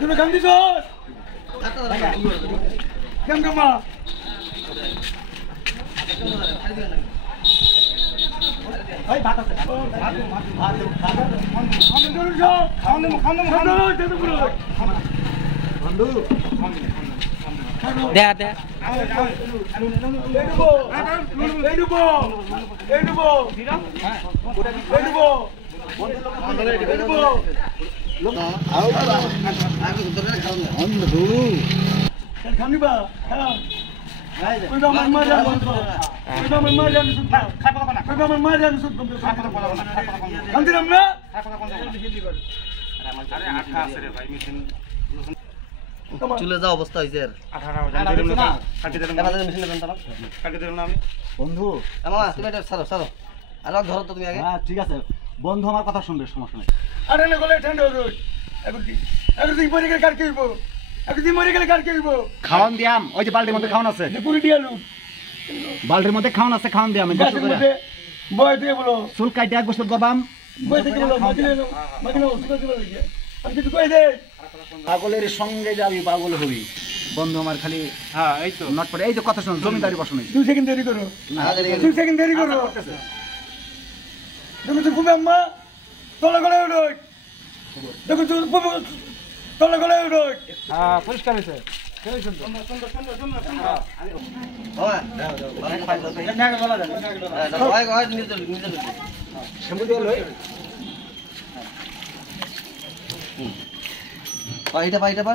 তুমি গান দিছ কেন কামা ভাই ভাত আছে বন্ধু দে দে চলে যাওয়া অবস্থা হয়েছে বন্ধু তুমি এটা ছাড়ো ছাড়ো আর ধরো তো তুমি আগে। হ্যাঁ ঠিক আছে বন্ধু আমার কথা শুনবে সমস্যা নেই আরে না গলে ঠান্ডা হয়ে রই এখন তুই মরে গেলে কার কি হইব এখন তুই মরে গেলে কার কি হইব খাওয়ান দিয়াম ওই যে বালতির মধ্যে খাওয়ান আছে পুরি দিয়ালু বালতির মধ্যে খাওয়ান আছে খাওয়ান দিয়াম বালতির মধ্যে বয় দিয়ে বলো চুল কাটে এক গোসল করবাম বয় থেকে বলো মাগিনো সুতো দিবা লাগিয়া আমি কিছু কই দে পাগলের সঙ্গে যাবি পাগল হবি বন্ধু আমার খালি হ্যাঁ এই তো নট পড়ে এই তো কথা শুন জমিদারি বসো নাই 2 সেকেন্ড দেরি করো 2 সেকেন্ড দেরি করো তুমি তো ফুবে আম্মা তলে গলে উড়ই দেখো তো তলে গলে উড়ই হ্যাঁ পরিষ্কার হইছে কেমন সুন্দর সুন্দর সুন্দর সুন্দর ওয়া নাকে বলা যায় ওই ওই নিতে শ্যাম্পু দিয়ে লই পাইটা পাইটা পা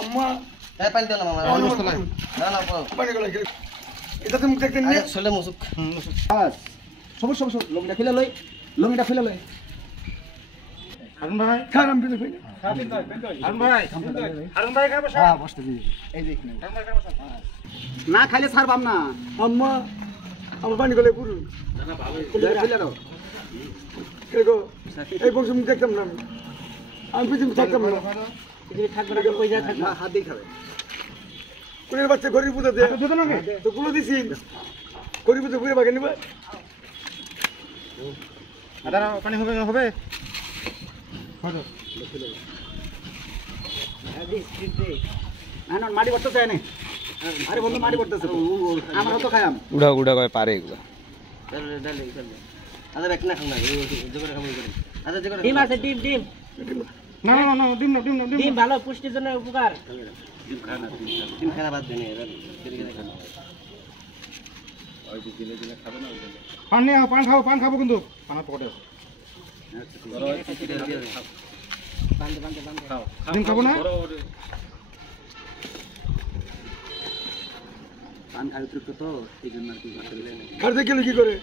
আম্মা এই পানি দাও না মামা না না পানি গলে এটা তুমি দেখতে নিয়ে চলে মুসুক বাস সবুজ সবুজ লঙ্গিটা খুলে লই লঙ্গিটা খুলে লই হারুন ভাই খারাম দিলে কই হারুন ভাই খাবে হ্যাঁ বসতে দিই এই যে এখানে হারুন ভাই খাবে না খাইলে ছাড়বাম না আম্মা আমার পানি গলে পুরো না না ভালো খুলে দাও দেখো এই বক্স আমি দেখতাম না আমি পিছনে থাকতাম না এখানে থাকবে না কই যা থাকবে হাত দিয়ে খাবে কোনের বাচ্চা গরিব বুঝা দে তো গুলো দিছি গরিব বুঝা বুঝে বাগে নিবা আদার পানি হবে হবে না মাটি পড়তে চায় না আরে বন্ধু মাটি পড়তেছে আমরা তো খাইলাম উড়া উড়া কয় পারে এগুলো ডালে আদা এক না খাও না জোরে খাবো করে আদা জোরে ডিম আছে ডিম ডিম না না না ডিম না ডিম না ডিম ভালো পুষ্টির জন্য উপকার ডিম খানা বাদ দেনে পান নিয়ে পান খাবো কিন্তু পানা পকেটে আছে ডিম খাবো না পান খাই উত্তর তো এই জন্য আর কি খাতে গেলে কি করে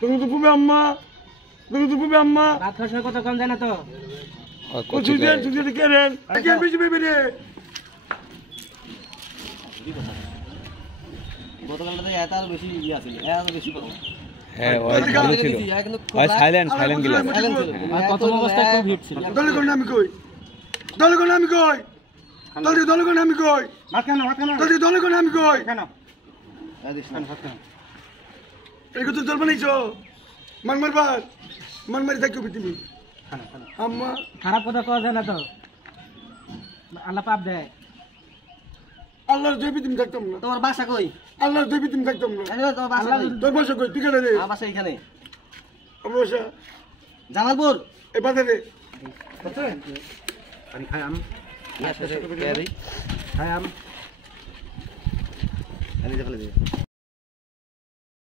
তুমি তো পুবে আম্মা ভাত খাওয়ার সময় কত কম জানা তো তুই কেরেন কে বেশি বেবি রে গতকালটা এত আর বেশি আছে এত বেশি পাবো হ্যাঁ ওই ভালো ছিল ওই সাইলেন্ট গিলা কত অবস্থায় খুব হিট ছিল দলে কোন আমি কই দলে কোন আমি কই ভাত কেন দলে কোন আমি কই কেন এই তো জল বানাইছো মান মারি থাকি তুমি আম্মা খারাপ কথা কওয়া যায় না তো আল্লাহ পাপ দেয় আল্লাহর দেবী তুমি থাকতাম না তোমার বাসা কই আল্লাহর দেবী তুমি থাকতাম না তোমার বাসা কই তোর বাসা কই তুই কেন রে আমার বাসা এখানে আমার বাসা জামালপুর এই বাজারে পানি খাই আম খাই আম